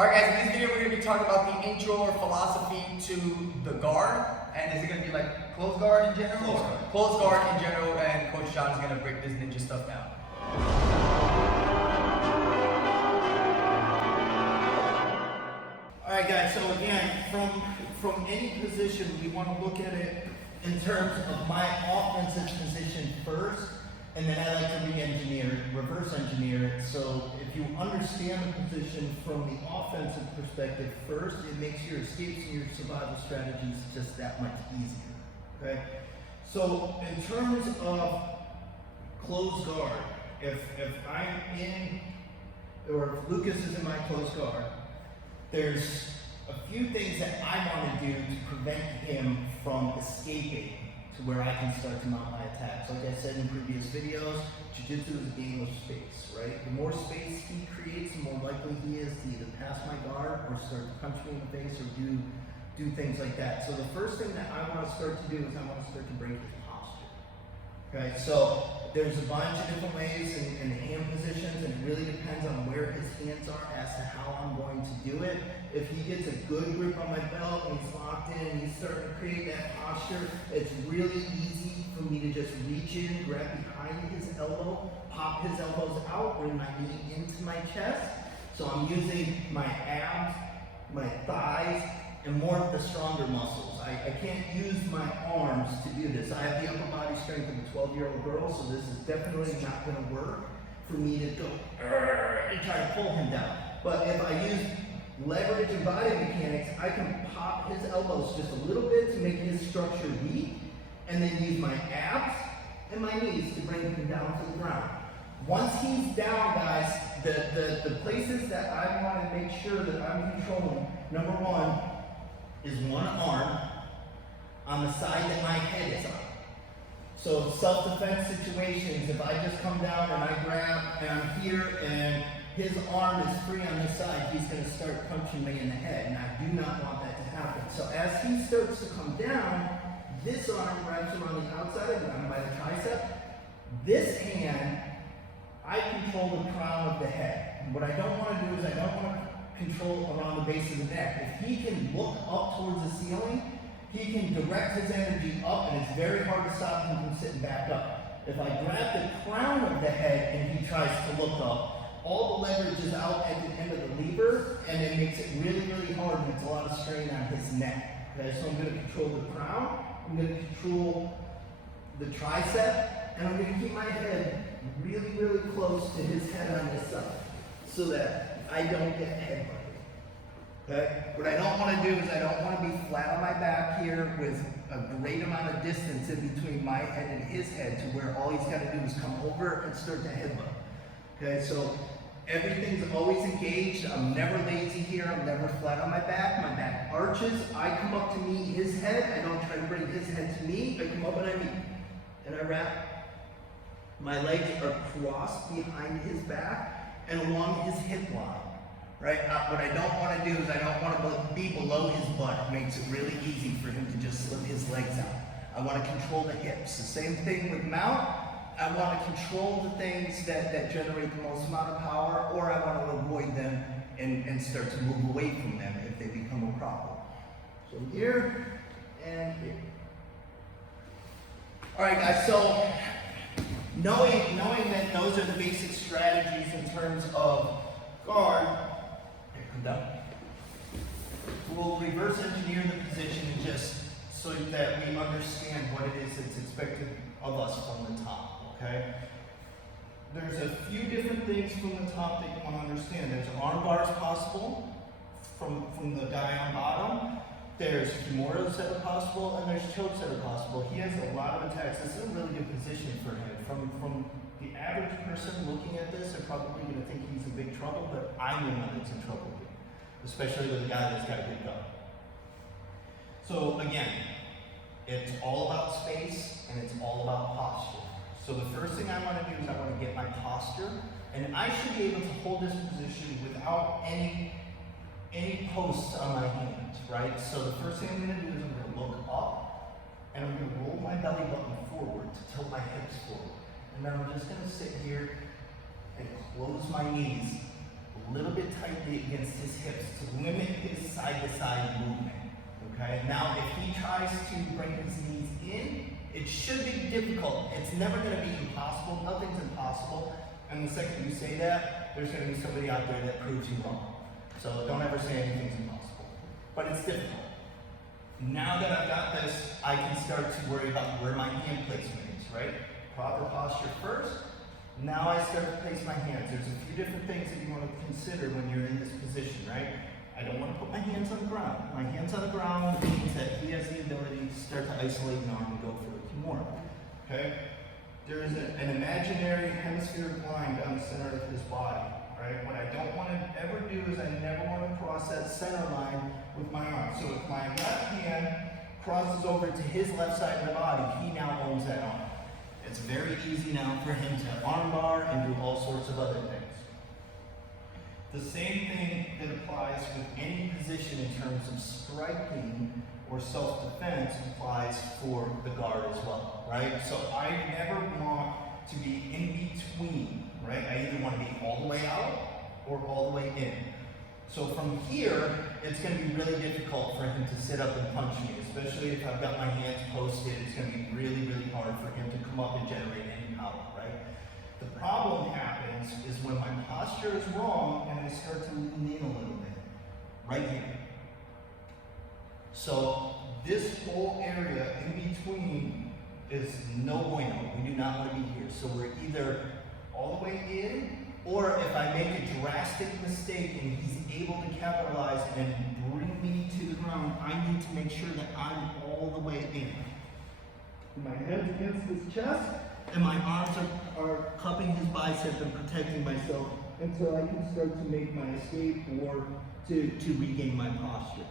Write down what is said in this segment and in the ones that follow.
Alright guys, in this video we're going to be talking about the intro or philosophy to the guard. And is it going to be like closed guard in general? Closed guard. Closed guard in general, and Coach John is going to break this ninja stuff down. Alright guys, so again, from any position, we want to look at it in terms of my offensive position first, and then I like to reverse engineer it. So if you understand the position from the offensive perspective first, it makes your escapes and your survival strategies just that much easier. Okay? So in terms of closed guard, if I'm in, or if Lucas is in my closed guard, there's a few things that I want to do to prevent him from escaping to where I can start to mount my attacks. Like I said in previous videos, jiu-jitsu is a game of space, right? The more space he creates, the more likely he is to either pass my guard or start to punch me in the face or do things like that. So the first thing that I want to start to do is I want to start to break his posture. Okay, so there's a bunch of different ways in hand positions, and it really depends on where his hands are as to how I'm going to do it. If he gets a good grip on my belt and he's locked in and he's starting to create that posture, it's really easy for me to just reach in, grab behind his elbow, pop his elbows out, bring my knee into my chest. So I'm using my abs, my thighs, and more of the stronger muscles. I can't use my arms to do this. I have the upper body strength of a 12-year-old girl, so this is definitely not going to work for me to go and try to pull him down. But if I use leverage and body mechanics, I can pop his elbows just a little bit to make his structure weak, and then use my abs and my knees to bring him down to the ground. Once he's down, guys, the places that I want to make sure that I'm controlling, number one, is one arm on the side that my head is on. So self-defense situations, if I just come down and I grab and I'm here and his arm is free on this side, he's going to start punching me in the head, and I do not want that to happen. So as he starts to come down, this arm wraps around the outside, around by the tricep. This hand, I control the crown of the head. What I don't want to do is I don't want to control around the base of the neck. If he can look up towards the ceiling, he can direct his energy up, and it's very hard to stop him from sitting back up. If I grab the crown of the head and he tries to look up, all the leverage is out at the end of the lever, and it makes it really, really hard, and it's a lot of strain on his neck. Okay, so I'm going to control the crown, I'm going to control the tricep, and I'm going to keep my head really, really close to his head on this side, so that I don't get headbutted. Okay? What I don't want to do is I don't want to be flat on my back here with a great amount of distance in between my head and his head to where all he's got to do is come over and start to headbutt. Okay, so everything's always engaged. I'm never lazy here. I'm never flat on my back. My back arches. I come up to meet his head. I don't try to bring his head to me. I come up and I meet. And I wrap. My legs are crossed behind his back and along his hip line. Right? What I don't want to do is I don't want to be below his butt. It makes it really easy for him to just slip his legs out. I want to control the hips. The same thing with mount. I want to control the things that generate the most amount of power, or I want to avoid them and start to move away from them if they become a problem. So here and here. Alright guys, so knowing that those are the basic strategies in terms of guard, come down. We'll reverse engineer the position just so that we understand what it is that's expected of us from the top, okay? There's a few different things from the top that you want to understand. There's arm bars possible from the guy on bottom. There's femoros that are possible, and there's chokes that are possible. He has a lot of attacks. This is a really good position for him. From the average person looking at this, they're probably going to think he's in big trouble, but I'm the one that's in trouble here, especially with a guy that's got a good gun. So again, it's all about space and it's all about posture. So the first thing I want to do is I want to get my posture, and I should be able to hold this position without any posts on my hands, right? So the first thing I'm going to do is I'm going to look up, and I'm going to roll my belly button forward to tilt my hips forward. And then I'm just going to sit here and close my knees a little bit tightly against his hips to limit his side-to-side movement. Okay? Now, if he tries to bring his knees in, it should be difficult. It's never going to be impossible. Nothing's impossible. And the second you say that, there's going to be somebody out there that proves you wrong. So don't ever say anything's impossible. But it's difficult. Now that I've got this, I can start to worry about where my hand placement is, right? Proper posture first. Now I start to place my hands. There's a few different things that you want to consider when you're in this position, right? I don't want to put my hands on the ground. My hands on the ground means that he has the ability to start to isolate an arm and go for a few more. Okay? There is an imaginary hemispheric line down the center of his body. Right? What I don't want to ever do is I never want to cross that center line with my arm. So if my left hand crosses over to his left side of the body, he now owns that arm. It's very easy now for him to armbar and do all sorts of other things. The same thing that applies with any position in terms of striking or self-defense applies for the guard as well, right? So I never want to be in between, right? I either want to be all the way out or all the way in. So from here, it's going to be really difficult for him to sit up and punch me, especially if I've got my hands posted. It's going to be really, really hard for him to come up and generate any power, right? The problem happens is when my posture is wrong and I start to lean in a little bit, right here. So this whole area in between is no bueno. We do not want to be here. So we're either all the way in, or if I make a drastic mistake and he's able to capitalize and bring me to the ground, I need to make sure that I'm all the way in. My head's against his chest, and my arms are cupping his bicep and protecting myself until I can start to make my escape or to regain my posture.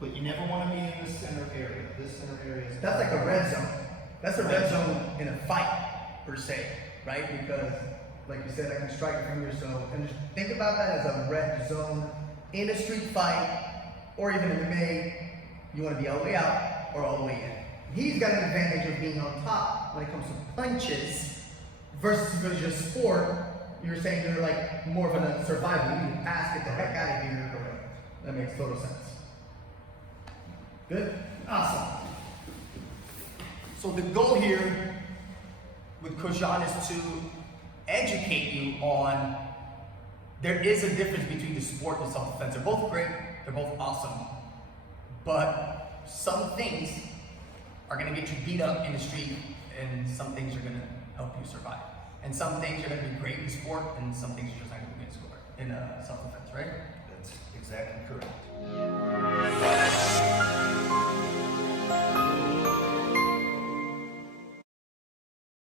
But you never want to be in the center area. This center area is... That's like a red zone. That's a red zone in a fight, per se, right? Because, like you said, I can strike from your zone. And just think about that as a red zone in a street fight, or even in MMA. You want to be all the way out or all the way in. He's got an advantage of being on top when it comes to punches versus if it's just sport. You're saying they're like more of a survival. You can pass, get the heck out of here. That makes total sense. Good? Awesome. So the goal here with Coach John is to educate you on there is a difference between the sport and self-defense. They're both great, they're both awesome. But some things are gonna get you beat up in the street and some things are gonna help you survive. And some things are gonna be great in sport and some things are just not gonna be good in sport, in self-defense, right? That's exactly correct.